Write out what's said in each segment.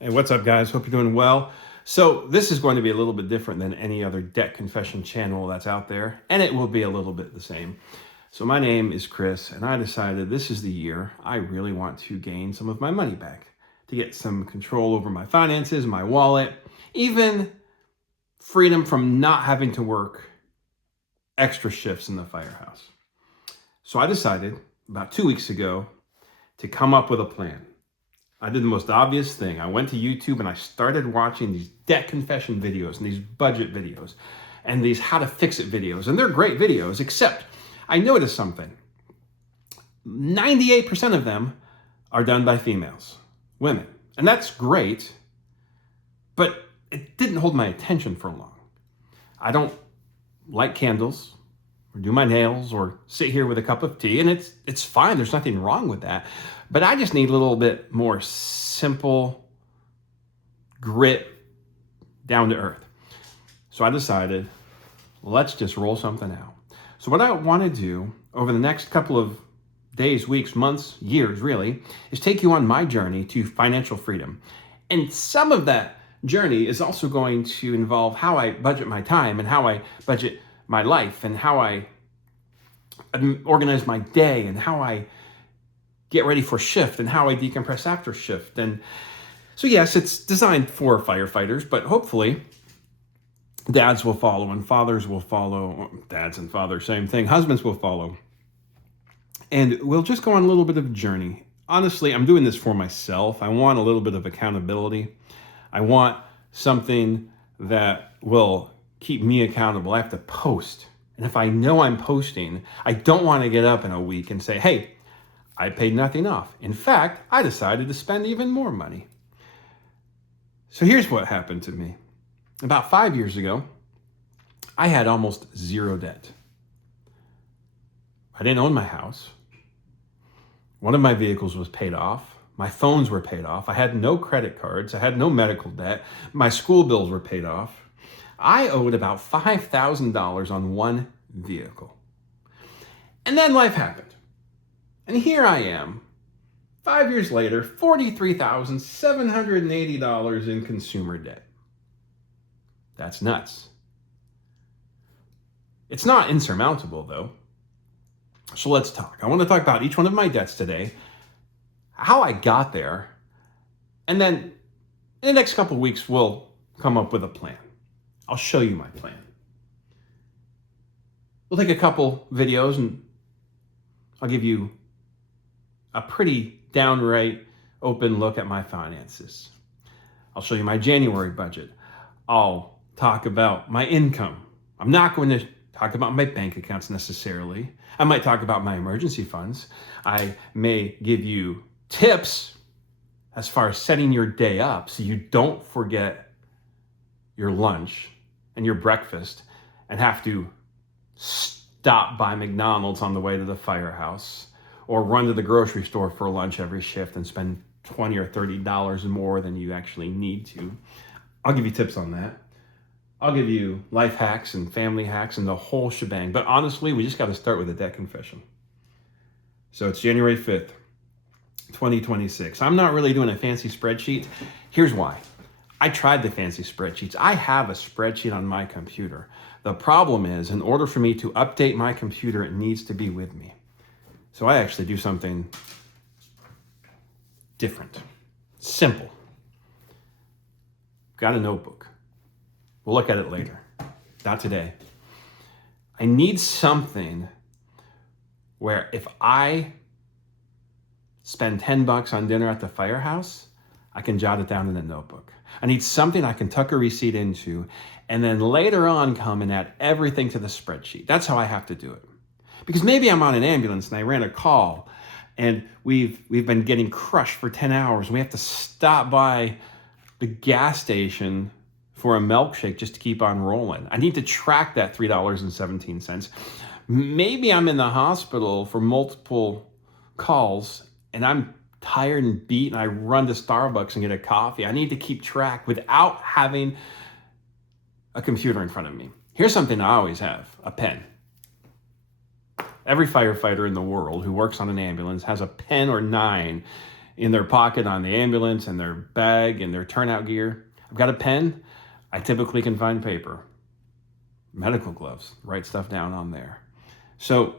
Hey, what's up, guys? Hope you're doing well. So, this is going to be a little bit different than any other debt confession channel that's out there, and it will be a little bit the same. So, my name is Chris, and I decided this is the year I really want to gain some of my money back, to get some control over my finances, my wallet, even freedom from not having to work extra shifts in the firehouse. So, I decided about 2 weeks ago to come up with a plan. I did the most obvious thing. I went to YouTube and I started watching these debt confession videos and these budget videos and these how to fix it videos. And they're great videos, except I noticed something. 98% of them are done by females, women. And that's great, but it didn't hold my attention for long. I don't light candles or do my nails or sit here with a cup of tea, and it's fine. There's nothing wrong with that. But I just need a little bit more simple grit, down to earth. So I decided, let's just roll something out. So what I want to do over the next couple of days, weeks, months, years really, is take you on my journey to financial freedom. And some of that journey is also going to involve how I budget my time and how I budget my life and how I organize my day and how I get ready for shift and how I decompress after shift. And so yes, it's designed for firefighters, but hopefully dads will follow and fathers will follow. Dads and fathers, same thing. Husbands will follow. And we'll just go on a little bit of a journey. Honestly, I'm doing this for myself. I want a little bit of accountability. I want something that will keep me accountable. I have to post. And if I know I'm posting, I don't want to get up in a week and say, hey, I paid nothing off. In fact, I decided to spend even more money. So here's what happened to me. About 5 years ago, I had almost zero debt. I didn't own my house. One of my vehicles was paid off. My phones were paid off. I had no credit cards. I had no medical debt. My school bills were paid off. I owed about $5,000 on one vehicle. And then life happened. And here I am, 5 years later, $43,780 in consumer debt. That's nuts. It's not insurmountable, though. So let's talk. I want to talk about each one of my debts today, how I got there, and then in the next couple of weeks, we'll come up with a plan. I'll show you my plan. We'll take a couple videos and I'll give you a pretty downright open look at my finances. I'll show you my January budget. I'll talk about my income. I'm not going to talk about my bank accounts necessarily. I might talk about my emergency funds. I may give you tips as far as setting your day up so you don't forget your lunch and your breakfast and have to stop by McDonald's on the way to the firehouse or run to the grocery store for lunch every shift and spend $20 or $30 more than you actually need to. I'll give you tips on that. I'll give you life hacks and family hacks and the whole shebang. But honestly, we just got to start with a debt confession. So it's January 5th, 2026. I'm not really doing a fancy spreadsheet. Here's why. I tried the fancy spreadsheets. I have a spreadsheet on my computer. The problem is, in order for me to update my computer, it needs to be with me. So I actually do something different, simple. Got a notebook. We'll look at it later. Not today. I need something where if I spend $10 on dinner at the firehouse, I can jot it down in a notebook. I need something I can tuck a receipt into and then later on come and add everything to the spreadsheet. That's how I have to do it. Because maybe I'm on an ambulance and I ran a call and we've been getting crushed for 10 hours. And we have to stop by the gas station for a milkshake just to keep on rolling. I need to track that $3.17. Maybe I'm in the hospital for multiple calls and I'm tired and beat and I run to Starbucks and get a coffee. I need to keep track without having a computer in front of me. Here's something I always have, a pen. Every firefighter in the world who works on an ambulance has a pen or 9 in their pocket on the ambulance and their bag and their turnout gear. I've got a pen. I typically can find paper, medical gloves, write stuff down on there. So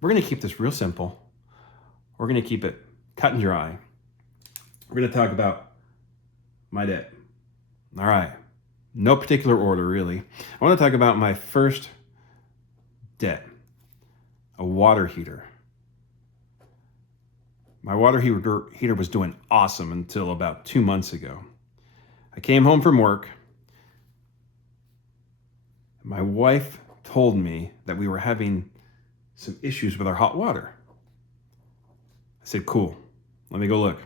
we're going to keep this real simple. We're going to keep it cut and dry. We're going to talk about my debt. All right. No particular order, really. I want to talk about my first debt, a water heater. My water heater was doing awesome until about 2 months ago. I came home from work. My wife told me that we were having some issues with our hot water. I said, cool, let me go look.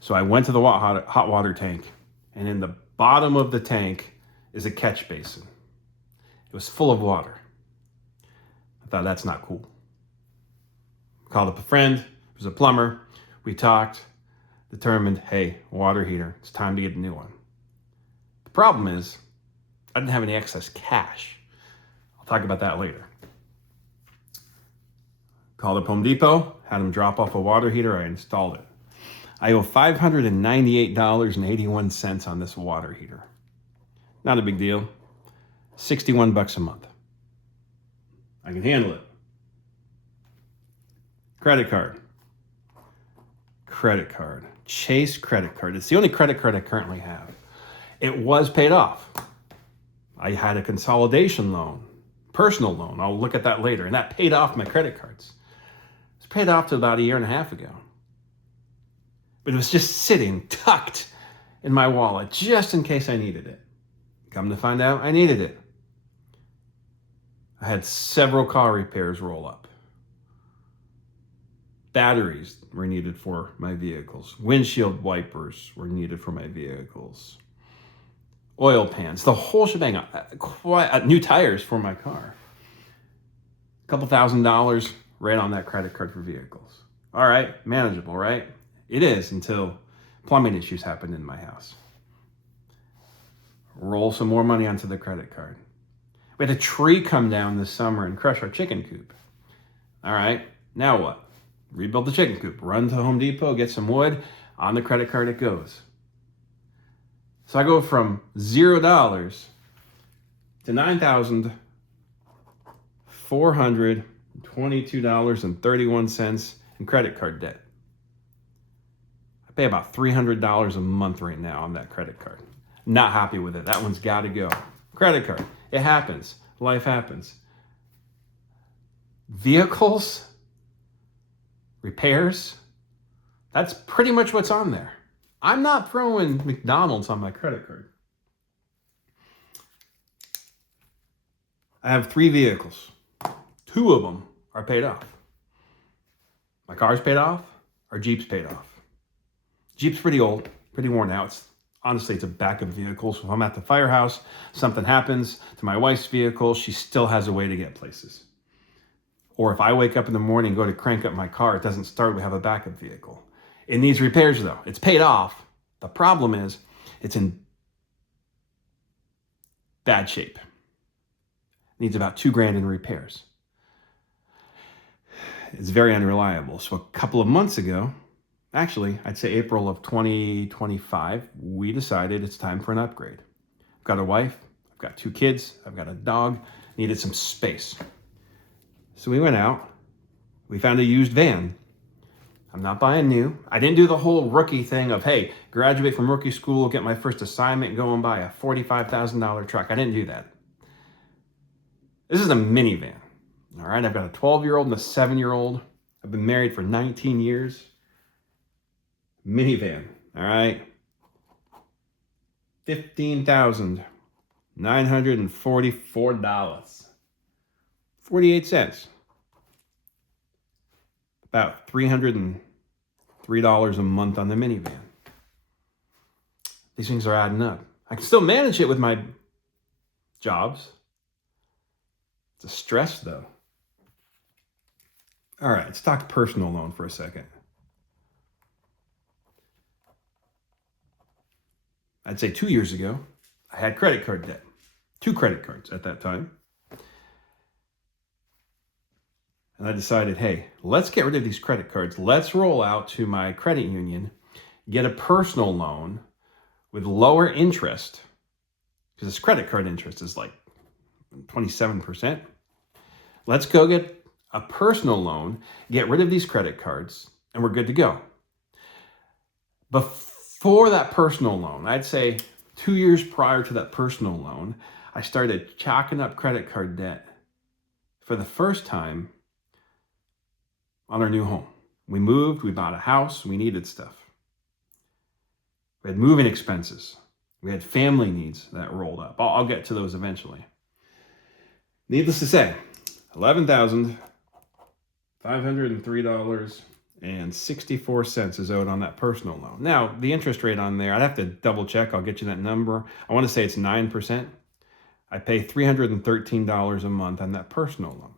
So I went to the hot water tank, and in the bottom of the tank is a catch basin. It was full of water. I thought, that's not cool. Called up a friend who's a plumber. We talked, determined, hey, water heater, it's time to get a new one. The problem is, I didn't have any excess cash. I'll talk about that later. Called up Home Depot, had them drop off a water heater, I installed it. I owe $598.81 on this water heater. Not a big deal. $61 a month. I can handle it. Credit card. Chase credit card. It's the only credit card I currently have. It was paid off. I had a consolidation loan, personal loan. I'll look at that later. And that paid off my credit cards. It was paid off to about 1.5 years ago. But it was just sitting, tucked in my wallet, just in case I needed it. Come to find out, I needed it. I had several car repairs roll up. Batteries were needed for my vehicles. Windshield wipers were needed for my vehicles. Oil pans, the whole shebang. New tires for my car. A couple $1,000 right on that credit card for vehicles. All right, manageable, right? It is until plumbing issues happened in my house. Roll some more money onto the credit card. We had a tree come down this summer and crush our chicken coop. All right, now what? Rebuild the chicken coop. Run to Home Depot, get some wood. On the credit card it goes. So I go from $0 to $9,422.31 in credit card debt. I pay about $300 a month right now on that credit card. Not happy with it. That one's got to go. Credit card. It happens. Life happens. Vehicles, repairs, that's pretty much what's on there. I'm not throwing McDonald's on my credit card. I have 3 vehicles. 2 of them are paid off. My car's paid off. Our Jeep's paid off. Jeep's pretty old, pretty worn out. Honestly, it's a backup vehicle. So if I'm at the firehouse, something happens to my wife's vehicle, she still has a way to get places. Or if I wake up in the morning and go to crank up my car, it doesn't start, we have a backup vehicle. It needs repairs though. It's paid off. The problem is it's in bad shape. It needs about $2,000 in repairs. It's very unreliable. So a couple of months ago, actually, I'd say April of 2025, we decided it's time for an upgrade. I've got a wife, I've got 2 kids, I've got a dog, needed some space. So we went out, we found a used van. I'm not buying new. I didn't do the whole rookie thing of, hey, graduate from rookie school, get my first assignment, go and buy a $45,000 truck. I didn't do that. This is a minivan. All right, I've got a 12-year-old and a 7-year-old. I've been married for 19 years. Minivan, all right? $15,944. 48 cents. About $303 a month on the minivan. These things are adding up. I can still manage it with my jobs. It's a stress, though. All right, let's talk personal loan for a second. I'd say 2 years ago, I had credit card debt. 2 credit cards at that time. And I decided, hey, let's get rid of these credit cards. Let's roll out to my credit union, get a personal loan with lower interest, because this credit card interest is like 27%. Let's go get a personal loan, get rid of these credit cards, and we're good to go. Before that personal loan, I'd say 2 years prior to that personal loan, I started chalking up credit card debt for the first time on our new home. We moved, we bought a house, we needed stuff. We had moving expenses. We had family needs that rolled up. I'll get to those eventually. Needless to say, $11,503.64 is owed on that personal loan. Now, the interest rate on there, I'd have to double check. I'll get you that number. I want to say it's 9%. I pay $313 a month on that personal loan.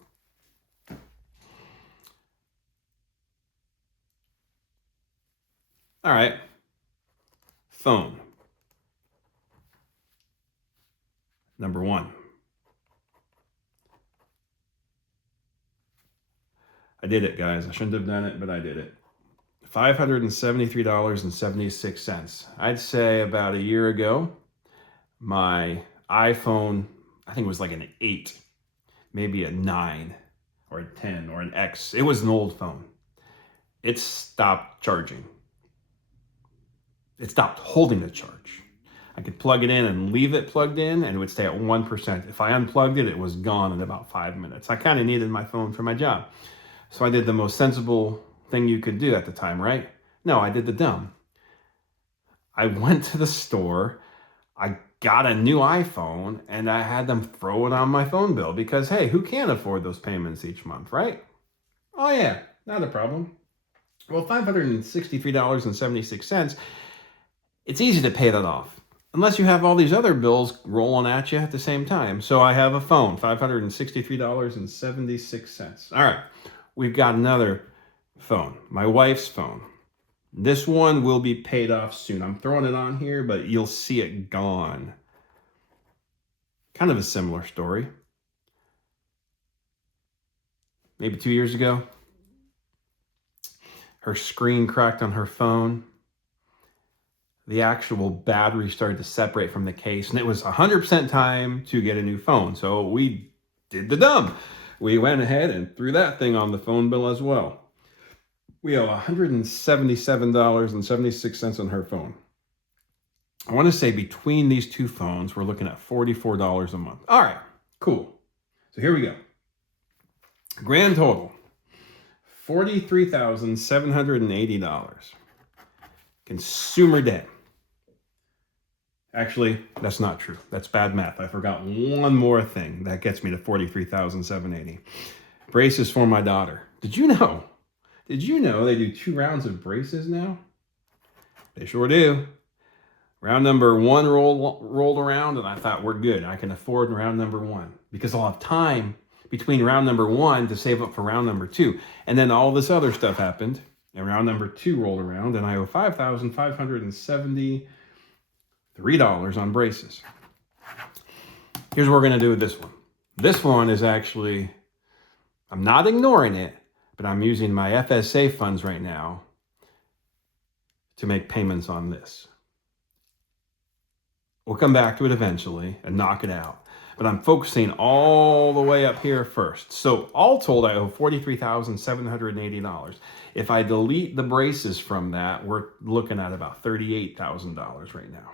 All right. Phone. Number one. I did it, guys. I shouldn't have done it, but I did it. $573.76. I'd say about a year ago, my iPhone, I think it was like an 8, maybe a 9 or a 10 or an X. It was an old phone. It stopped charging. It stopped holding the charge. I could plug it in and leave it plugged in and it would stay at 1%. If I unplugged it, it was gone in about 5 minutes. I kind of needed my phone for my job. So I did the most sensible thing you could do at the time, right? No, I did the dumb. I went to the store, I got a new iPhone, and I had them throw it on my phone bill because, hey, who can't afford those payments each month, right? Oh yeah, not a problem. Well, $563.76, it's easy to pay that off, unless you have all these other bills rolling at you at the same time. So I have a phone, $563.76. All right, we've got another phone, my wife's phone. This one will be paid off soon. I'm throwing it on here, but you'll see it gone. Kind of a similar story. Maybe 2 years ago, her screen cracked on her phone. The actual battery started to separate from the case, and it was 100% time to get a new phone. So we did the dumb. We went ahead and threw that thing on the phone bill as well. We owe $177.76 on her phone. I want to say between these two phones, we're looking at $44 a month. All right, cool. So here we go. Grand total, $43,780. Consumer debt. Actually, that's not true. That's bad math. I forgot one more thing that gets me to $43,780. Braces for my daughter. Did you know they do 2 rounds of braces now? They sure do. Round number 1 rolled around, and I thought, we're good. I can afford round number 1 because I'll have time between round number 1 to save up for round number 2. And then all this other stuff happened, and round number 2 rolled around, and I owe $5,573 on braces. Here's what we're going to do with this one. This one is actually, I'm not ignoring it, but I'm using my FSA funds right now to make payments on this. We'll come back to it eventually and knock it out. But I'm focusing all the way up here first. So all told, I owe $43,780. If I delete the braces from that, we're looking at about $38,000 right now.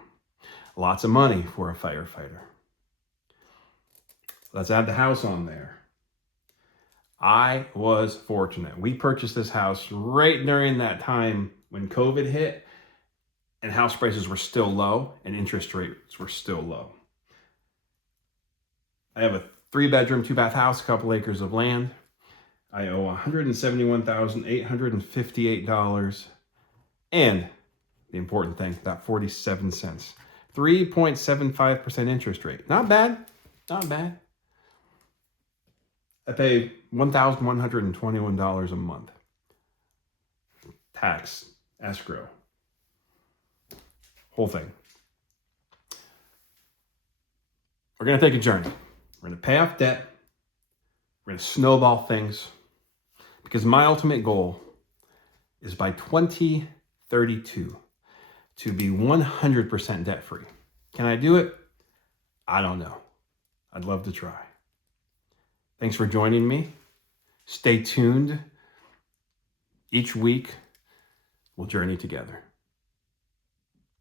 Lots of money for a firefighter. Let's add the house on there. I was fortunate. We purchased this house right during that time when COVID hit and house prices were still low and interest rates were still low. I have a 3-bedroom, 2-bath house, a couple acres of land. I owe $171,858. And the important thing, that 47 cents. 3.75% interest rate. Not bad. Not bad. I pay $1,121 a month. Tax, escrow, whole thing. We're going to take a journey. We're going to pay off debt. We're going to snowball things. because my ultimate goal is by 2032 to be 100% debt free. Can I do it? I don't know. I'd love to try. Thanks for joining me. Stay tuned. Each week, we'll journey together.